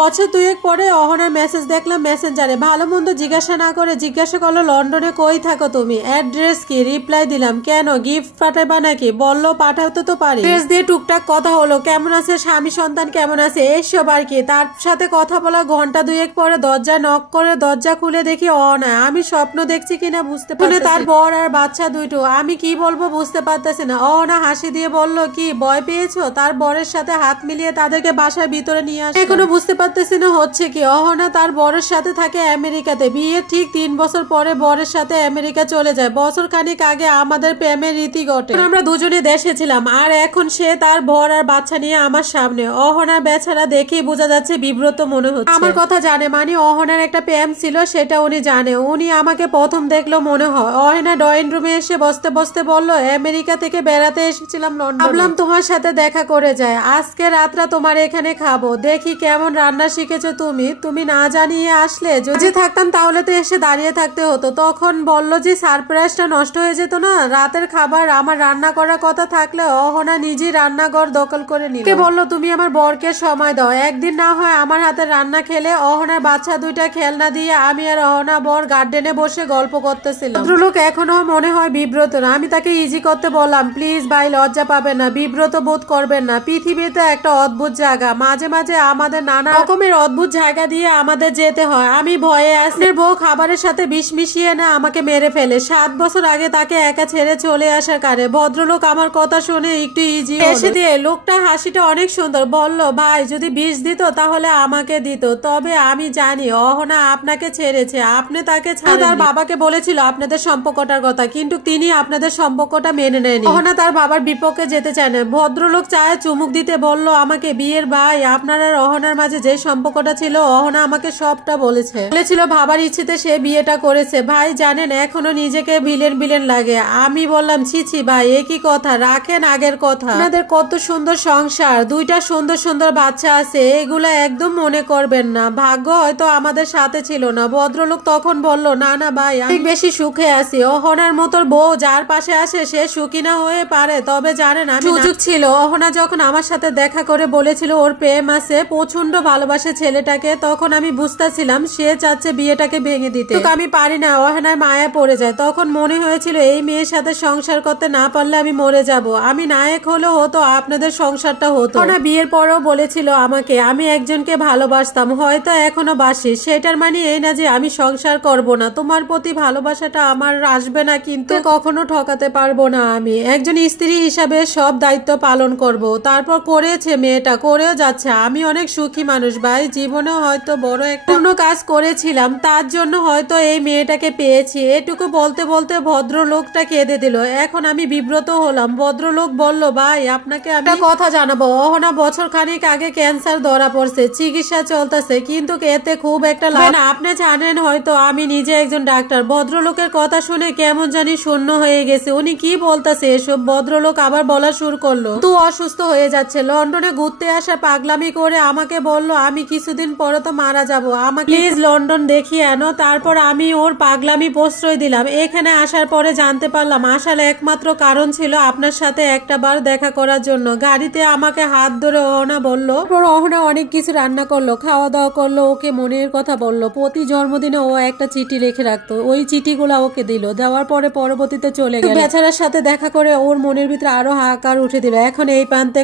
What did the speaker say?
বছর দুয়েক পরে অহনার মেসেজ দেখলাম মেসেঞ্জারে। ভালো মন্দ জিজ্ঞাসা না করে জিজ্ঞাসা করলো লন্ডনে কই থাকো তুমি, অ্যাড্রেস কি। রিপ্লাই দিলাম কেন, গিফট পাঠাইবা নাকি। বললো পাঠাতে তো পারি। ড্রেস দিয়ে টুকটাক কথা হলো, কেমন আছে স্বামী সন্তান কেমন আছে এইসব আর কি। তার সাথে কথা বলা ঘন্টা দুয়েক পরে দরজা নক করে দরজা খুলে দেখি অহনা। আমি স্বপ্ন দেখছি কিনা বুঝতে পারি। তার বর আর বাচ্চা দুইটো। আমি কি বলবো বুঝতে পারতেছি না। অহনা হাসি দিয়ে বলল কি ভয় পেয়েছো। তার বরের সাথে হাত মিলিয়ে তাদেরকে বাসার ভিতরে নিয়ে আসে। এখনো বুঝতে পারতেছি না হচ্ছে কি। অহনা তার বরের সাথে থাকে আমেরিকাতে। বিয়ের ঠিক 3 বছর পরে বরের সাথে আমেরিকা চলে যায়। বছর খানিক আগে আমাদের প্রেমের রীতি ঘটে। আমরা দুজনে দেশে ছিলাম আর এখন সে তার বর আর বাচ্চা নিয়ে আমার সামনে। অহনার বেচারা দেখেই বোঝা যাচ্ছে বিব্রত মনে হচ্ছে। আমার কথা জানে, মানে অহনার একটা প্রেম ছিল সেটা উনি জানে। উনি আমাকে প্রথম দেখলো মনে হয়। অহনা ড্রয়িং রুমে এসে বসতে বসতে বলল আমেরিকা থেকে বেড়াতে এসেছিলাম লন্ডনে, ভাবলাম তোমার সাথে দেখা করে যায়। আজকে রাতটা তোমার এখানে খাবো, দেখি কেমন রান্না শিখেছো তুমি। তুমি না জানিয়ে আসলে, যদি থাকতাম তাহলে তো এসে দাঁড়িয়ে থাকতে হতো। তখন বলল যে সারপ্রাইজটা নষ্ট হয়ে যেত না। রাতের খাবার আমার রান্না করার কথা থাকলে অহনা নিজেই রান্নাঘর দখল করে নিল। বললো তুমি আমার বরকে সময় দাও, একদিন না হয় আমার হাতে রান্না খেলে। অহনার বাচ্চা দুইটা খেলনা দিয়ে আমি আর অহনা বর গার্ডেনে বসে গল্প করতেছিলাম। ভদ্রলোক এখনো মনে হয় বিব্রত না। আমি তাকে ইজি করতে বললাম প্লিজ ভাই লজ্জা পাবেন না, বিব্রত বোধ করবেন না। পৃথিবীতে একটা অদ্ভুত জায়গা, মাঝে মাঝে আমাদের নানা রকমের অদ্ভুত জায়গা দিয়ে আমাদের যেতে হয়। আমি ভয়ে আসি বউ খাবারের সাথে বিষ মিশিয়ে না আমাকে মেরে ফেলে। 7 বছর আগে তাকে একা ছেড়ে চলে আসার কারে। ভদ্রলোক আমার কথা শুনে একটু ইজি এসে দিয়ে লোকটা হাসিটা অনেক সুন্দর। বলল ভাই যদি বিষ দিত তাহলে আমাকে দিত, তবে আমি জানি অহনা আপনাকে ছেড়েছে, আপনি তাকে ছাড়েন। তার বাবাকে বলেছিল আপনাদের সম্পর্কটার কথা, কিন্তু তিনি আপনাদের সম্পর্কটা মেনে নেয়নি। অহনা তার বাবার বিপক্ষে যেতে চায় না। ভদ্রলোক চায় চুমুক দিতে বলল আমাকে বিয়ের ভাই আপনার আর অহনার মাঝে যে সম্পর্কটা ছিল অহনা আমাকে সবটা বলেছিল ভাবার ইচ্ছেতে সে বিয়েটা করেছে। ভাই জানেন এখনো নিজেকে ভিলেন ভিলেন লাগে। আমি বললাম ছি ছি ভাই এ কি কথা, রাখেন আগের কথা। আপনাদের কত সুন্দর সংসার, দুইটা সুন্দর সুন্দর বাচ্চা আছে, এগুলা একদম মনে করবেন না। ভাগ্য হয়তো আমাদের সাথে ছিল না। ভদ্রলোক তখন বলল না না ভাই আমি বেশি সুখে আছি। অহনার মতোর বউ যার পাশে আসে সে সুখী না হয়ে পারে। তবে জানেন আমি সুযোগ ছিল। অহনা যখন আমার সাথে দেখা করে বলেছিল ওর প্রেম আছে, প্রচন্ড ভালোবাসে ছেলেটাকে, তখন আমি বুঝতেছিলাম সে চাচ্ছে বিয়েটাকে ভেঙে দিতে। আমি পারি না, অহনার মায়া পড়ে যায়। তখন মনে হয়েছিল এই মেয়ের সাথে সংসার করতে না পারলে আমি মরে যাব। আমি নায়ক হলেও হতো, আপনাদের সংসারটা হতো না। বিয়ের পরেও বলেছিল আমাকে আমি একজনকে ভালোবাসতাম, হয়তো এখনো বাসি। সেটার মানে এই না যে আমি সংসার করব না। তোমার প্রতি ভালোবাসাটা আমার আসবে না, কিন্তু কখনো ঠকাতে পারবো না। আমি একজন স্ত্রী হিসাবে সব দায়িত্ব পালন করব। তারপর করেছে মেয়েটা, করেও যাচ্ছে। আমি অনেক সুখী মানুষ ভাই, জীবনেও হয়তো বড় একটা কাজ করেছিলাম, তার জন্য হয়তো এই মেয়েটাকে পেয়েছি। এটুকু বলতে বলতে ভদ্রলোকটা কেঁদে দিল। এখন আমি বিব্রত হলাম। ভদ্রলোক বলল ভাই আপনাকে আমি কথা জানাবো। অহনা বছর খানিক আগে ক্যান্সার ধরা পড়ছে, চিকিৎসা চলতেছে, কিন্তু এতে খুব একটা লাভ না। আপনি জানেন হয়তো আমি নিজে একজন ডাক্তার। ভদ্রলোকের কথা শুনে কেমন জানি শূন্য হয়ে গেছে। উনি কি বলতেছে এসব। ভদ্রলোক আবার বলা শুরু করলো তুই অসুস্থ হয়ে যাচ্ছে, লন্ডনে ঘুরতে আসা পাগলামি করে আমাকে বলল আমি কিছুদিন পরে তো মারা যাব, আমাকে প্লিজ লন্ডন দেখিয়ে আনো। তারপর আমি ওর পাগলামি প্রশ্রয় দিলাম। এখানে আসার পরে জানতে পারলাম আসলে একমাত্র কারণ ছিল আপনার সাথে একটা বার দেখা করার জন্য। গাড়িতে আমাকে হাত ধরে অহনা বলল, অহনা অনেক কিছু রান্না করলো, খাওয়া দাওয়া করলো, ওকে মনের কথা বললো। প্রতি জন্মদিনে ও একটা চিঠি লিখে রাখতো, ওই চিঠিগুলা ওকে দিল। দেওয়ার পরে পরবর্তীতে চলে গেল। বেচারার সাথে দেখা করে ওর মনের ভিতরে আরো হাহাকার উঠে দিল। এখন এই প্রান্তে